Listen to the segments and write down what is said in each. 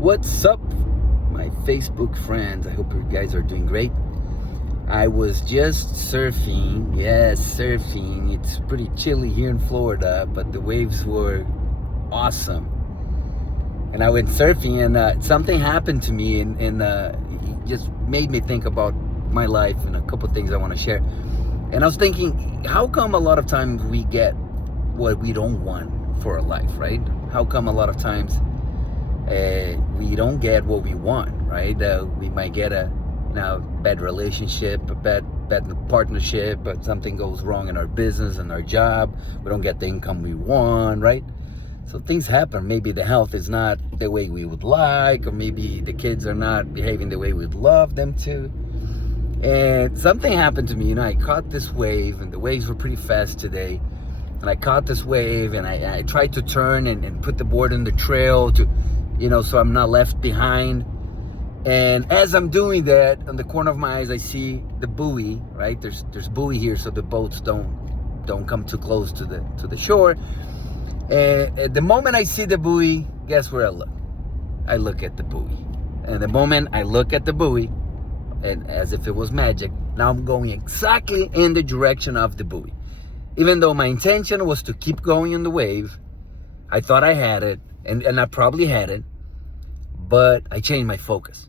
What's up, my Facebook friends? I hope you guys are doing great. I was just surfing. Yes, surfing. It's pretty chilly here in Florida, but the waves were awesome. And I went surfing, and something happened to me, and it just made me think about my life and a couple things I want to share. And I was thinking, how come a lot of times we get what we don't want for our life, right? How come a lot of times we don't get what we want, right? We might get a bad relationship, a bad partnership, but something goes wrong in our business and our job. We don't get the income we want, right? So things happen. Maybe the health is not the way we would like, or maybe the kids are not behaving the way we'd love them to. And something happened to me. I caught this wave, and the waves were pretty fast today. And I caught this wave, and I tried to turn and put the board in the trail to, so I'm not left behind. And as I'm doing that, on the corner of my eyes, I see the buoy, right? There's buoy here, so the boats don't come too close to the shore. And at the moment I see the buoy, guess where I look? I look at the buoy. And the moment I look at the buoy, and as if it was magic, now I'm going exactly in the direction of the buoy. Even though my intention was to keep going in the wave, I thought I had it, and I probably had it, but I changed my focus.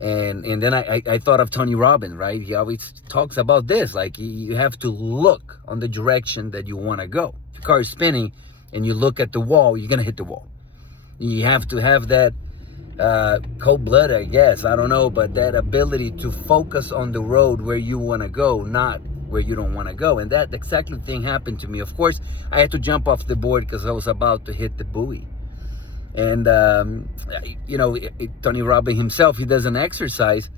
And then I thought of Tony Robbins, right? He always talks about this, like you have to look on the direction that you want to go. If your car is spinning and you look at the wall, you're going to hit the wall. You have to have that cold blood, I guess, I don't know, but that ability to focus on the road where you want to go, not where you don't want to go. And that exactly thing happened to me. Of course, I had to jump off the board because I was about to hit the buoy. And Tony Robbins himself, he does an exercise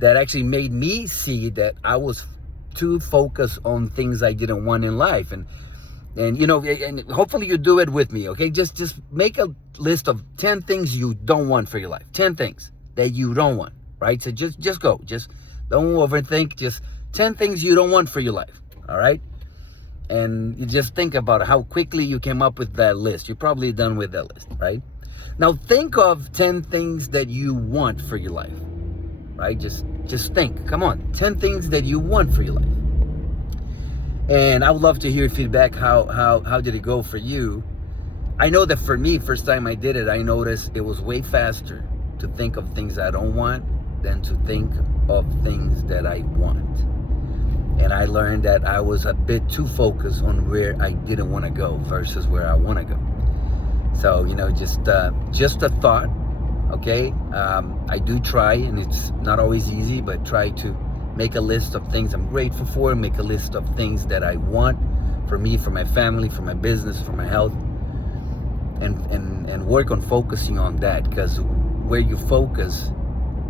that actually made me see that I was too focused on things I didn't want in life. And hopefully you do it with me, okay? Just make a list of 10 things you don't want for your life. 10 things that you don't want, right? So just go. Just don't overthink. Just 10 things you don't want for your life, all right? And you just think about how quickly you came up with that list. You're probably done with that list, right? Now think of 10 things that you want for your life, right? Just think. Come on, 10 things that you want for your life. And I would love to hear feedback. How did it go for you? I know that for me, first time I did it, I noticed it was way faster to think of things I don't want than to think of things that I want. And I learned that I was a bit too focused on where I didn't want to go versus where I want to go. So, just a thought, okay? I do try, and it's not always easy, but try to make a list of things I'm grateful for, make a list of things that I want for me, for my family, for my business, for my health, and work on focusing on that, because where you focus,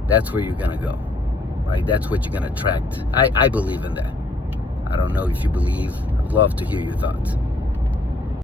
that's where you're going to go, right? That's what you're going to attract. I believe in that. I don't know if you believe. I'd love to hear your thoughts.